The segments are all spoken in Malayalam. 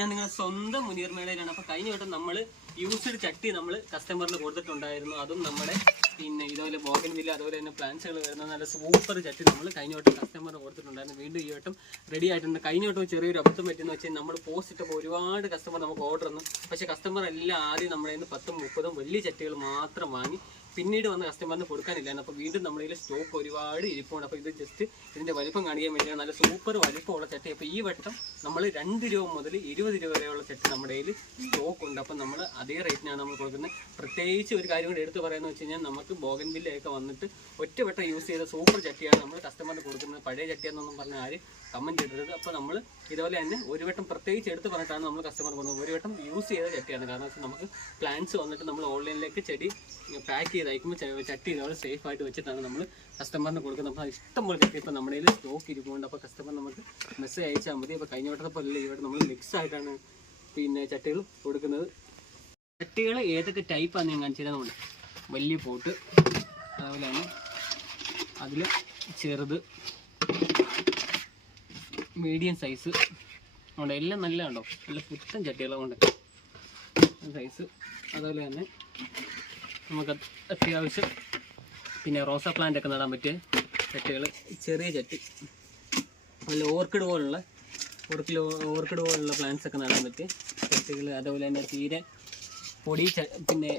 ഞാൻ നിങ്ങളുടെ സ്വന്തം മുനീർ മേളയിലാണ്. അപ്പോൾ കഴിഞ്ഞ വട്ടം നമ്മൾ യൂസ്ഡ് ചട്ടി നമ്മൾ കസ്റ്റമറിന് കൊടുത്തിട്ടുണ്ടായിരുന്നു. അതും നമ്മുടെ പിന്നെ ഇതുപോലെ ബോഗൻവില്ല അതുപോലെ തന്നെ പ്ലാന്റ്സുകൾ വരുന്ന നല്ല സൂപ്പർ ചട്ടി നമ്മൾ കഴിഞ്ഞ വട്ടം കസ്റ്റമറിന് കൊടുത്തിട്ടുണ്ടായിരുന്നു. വീണ്ടും ഈ വട്ടം റെഡി ആയിട്ടുണ്ട്. കഴിഞ്ഞ വട്ടം ചെറിയൊരു അബദ്ധം പറ്റുന്ന വെച്ചാൽ നമ്മൾ പോസ്റ്റ് ഇട്ടപ്പോൾ ഒരുപാട് കസ്റ്റമർ നമുക്ക് ഓർഡർ തന്നു. പക്ഷേ കസ്റ്റമർ എല്ലാം ആദ്യം നമ്മുടെ 10ഉം 30ഉം വലിയ ചട്ടികൾ മാത്രം വാങ്ങി പിന്നീട് വന്ന കസ്റ്റമറിന് കൊടുക്കാനില്ലായിരുന്നു. അപ്പോൾ വീണ്ടും നമ്മുടെ കയ്യിൽ സ്റ്റോക്ക് ഒരുപാട് ഇരിപ്പുണ്ട്. അപ്പോൾ ഇത് ജസ്റ്റ് ഇതിൻ്റെ വലിപ്പം കാണിക്കാൻ വേണ്ടിയാണ്. നല്ല സൂപ്പർ വലിപ്പമുള്ള ചട്ടി. അപ്പോൾ ഈ വട്ടം നമ്മൾ 2 രൂപ മുതൽ 20 രൂപ വരെയുള്ള ചട്ടി നമ്മുടെ കയ്യിൽ സ്റ്റോക്ക് ഉണ്ട്. അപ്പം നമ്മൾ അതേ റേറ്റിനാണ് നമ്മൾ കൊടുക്കുന്നത്. പ്രത്യേകിച്ച് ഒരു കാര്യം കൂടി എടുത്ത് പറയുന്നത് വെച്ച് കഴിഞ്ഞാൽ നമുക്ക് ബോഗൻവില്ലയൊക്കെ വന്നിട്ട് ഒറ്റവട്ടം യൂസ് ചെയ്ത സൂപ്പർ ചട്ടിയാണ് നമ്മൾ കസ്റ്റമറിന് കൊടുക്കുന്നത്. പഴയ ചട്ടിയാണെന്നൊന്നും പറഞ്ഞാൽ ആര് കമൻറ്റ് ചെയ്തത്. അപ്പോൾ നമ്മൾ ഇതുപോലെ തന്നെ ഒരു വട്ടം പ്രത്യേകിച്ച് എടുത്ത് പറഞ്ഞിട്ടാണ് നമ്മൾ കസ്റ്റമർ കൊടുക്കുന്നത്. ഒരു വട്ടം യൂസ് ചെയ്ത ചട്ടിയാണ്. കാരണം വെച്ചാൽ നമുക്ക് പ്ലാന്റ്സ് വന്നിട്ട് നമ്മൾ ഓൺലൈനിലേക്ക് ചെടി പാക്ക് ചെയ്ത് അയക്കുമ്പോൾ ചട്ടി ഇതോടെ സേഫ് ആയിട്ട് വെച്ചിട്ടാണ് നമ്മൾ കസ്റ്റമറിന് കൊടുക്കുന്നത്. അപ്പോൾ ഇഷ്ടംപോലെ ചട്ടി ഇപ്പോൾ നമ്മുടെ കയ്യിൽ സ്റ്റോക്ക് ഇരിക്കുന്നുണ്ട്. അപ്പോൾ കസ്റ്റമർ നമുക്ക് മെസ്സേജ് അയച്ചാൽ മതി. അപ്പോൾ കഴിഞ്ഞ വട്ടത്തെ പോലെ ഇവിടെ നമ്മൾ മിക്സ് ആയിട്ടാണ് പിന്നെ ചട്ടികൾ കൊടുക്കുന്നത്. ചട്ടികൾ ഏതൊക്കെ ടൈപ്പാണ് ഞാൻ കാണിച്ചു തരുന്നുണ്ട്. വലിയ പോട്ട്, അതുപോലെ തന്നെ അതിൽ ചെറുത്, മീഡിയം സൈസ് ഉണ്ട്. എല്ലാം നല്ല ഉണ്ടോ, നല്ല പുത്തൻ ചട്ടികളുണ്ട് സൈസ്. അതുപോലെ തന്നെ നമുക്ക് അത്യാവശ്യം പിന്നെ റോസാ പ്ലാന്റ് ഒക്കെ നടാൻ പറ്റിയ ചട്ടികൾ, ചെറിയ ചട്ടി, നല്ല ഓർക്കിഡ് പോലുള്ള പ്ലാന്റ്സ് ഒക്കെ നടാൻ പറ്റിയ ചട്ടികൾ. അതുപോലെ തന്നെ തീരെ പൊടി പിന്നെ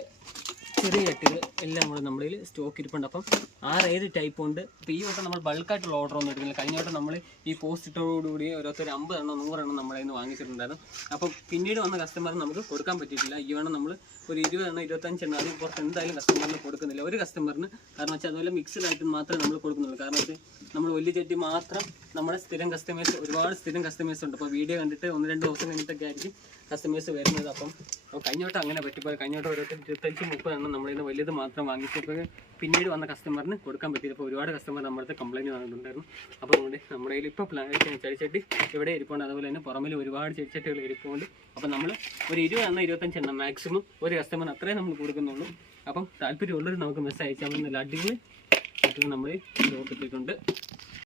ചെറിയ ചട്ടികൾ എല്ലാം നമ്മുടെ കയ്യിൽ സ്റ്റോക്ക് ഇരിപ്പുണ്ട്. അപ്പം ഏത് ടൈപ്പ് ഉണ്ട്. അപ്പോൾ ഈ വട്ടം നമ്മൾ ബൾക്കായിട്ടുള്ള ഓർഡർ ഒന്നും എടുക്കുന്നില്ല. കഴിഞ്ഞ വട്ടം നമ്മൾ ഈ പോസ്റ്റിട്ടോടുകൂടി ഓരോരുത്തർ 50 എണ്ണം 100 എണ്ണം നമ്മുടെ കയ്യിൽ നിന്ന് വാങ്ങിച്ചിട്ടുണ്ടായിരുന്നു. അപ്പം പിന്നീട് വന്ന കസ്റ്റമറിന് നമുക്ക് കൊടുക്കാൻ പറ്റിയിട്ടില്ല. ഈ വേണം നമ്മൾ ഒരു 20 എണ്ണം 25 എണ്ണം അതിന് പുറത്ത് എന്തായാലും കസ്റ്റമറിന് കൊടുക്കുന്നില്ല. ഒരു കസ്റ്റമറിന് കാരണം വെച്ചാൽ അതുപോലെ മിക്സ്ഡായിട്ട് മാത്രമേ നമ്മൾ കൊടുക്കുന്നുള്ളൂ. കാരണം വെച്ചാൽ നമ്മൾ വലിയ ചട്ടി മാത്രം നമ്മുടെ സ്ഥിരം കസ്റ്റമേഴ്സ്, ഒരുപാട് സ്ഥിരം കസ്റ്റമേഴ്സ് ഉണ്ട്. അപ്പോൾ വീഡിയോ കണ്ടിട്ട് 1-2 ദിവസം കഴിഞ്ഞിട്ടൊക്കെ ആയിരിക്കും കസ്റ്റമേഴ്സ് വരുന്നത്. അപ്പം കഴിഞ്ഞ വട്ടം അങ്ങനെ പറ്റിപ്പോൾ കഴിഞ്ഞ വട്ടം ഓരോരുത്തർ 25-30 എണ്ണം നമ്മളിൽ നിന്ന് വലിയത് മാത്രം വാങ്ങിച്ചപ്പോൾ പിന്നീട് വന്ന കസ്റ്റമറിന് കൊടുക്കാൻ പറ്റിയില്ല. അപ്പോൾ ഒരുപാട് കസ്റ്റമർ നമ്മുടെ കംപ്ലയിൻറ്റ് വന്നിട്ടുണ്ടായിരുന്നു. അപ്പോൾ അതുകൊണ്ട് നമ്മുടെ കയ്യിൽ ഇപ്പോൾ ചെടിച്ചട്ടി ഇവിടെ ഇരിപ്പുണ്ട്. അതുപോലെ തന്നെ പുറമിൽ ഒരുപാട് ചെടിച്ചട്ടികൾ ഇരിപ്പുണ്ട്. അപ്പം നമ്മൾ ഒരു 20 എണ്ണം 25 എണ്ണം മാക്സിമം ഒരു കസ്റ്റമറിന് അത്രയും നമ്മൾ കൊടുക്കുന്നുള്ളൂ. അപ്പം താല്പര്യമുള്ളവർ നമുക്ക് മെസ്സേജ് അയച്ചാൽ മതി. നല്ല അടിപൊളി നമ്മൾ സ്റ്റോക്ക് ഇട്ടിട്ടുണ്ട്.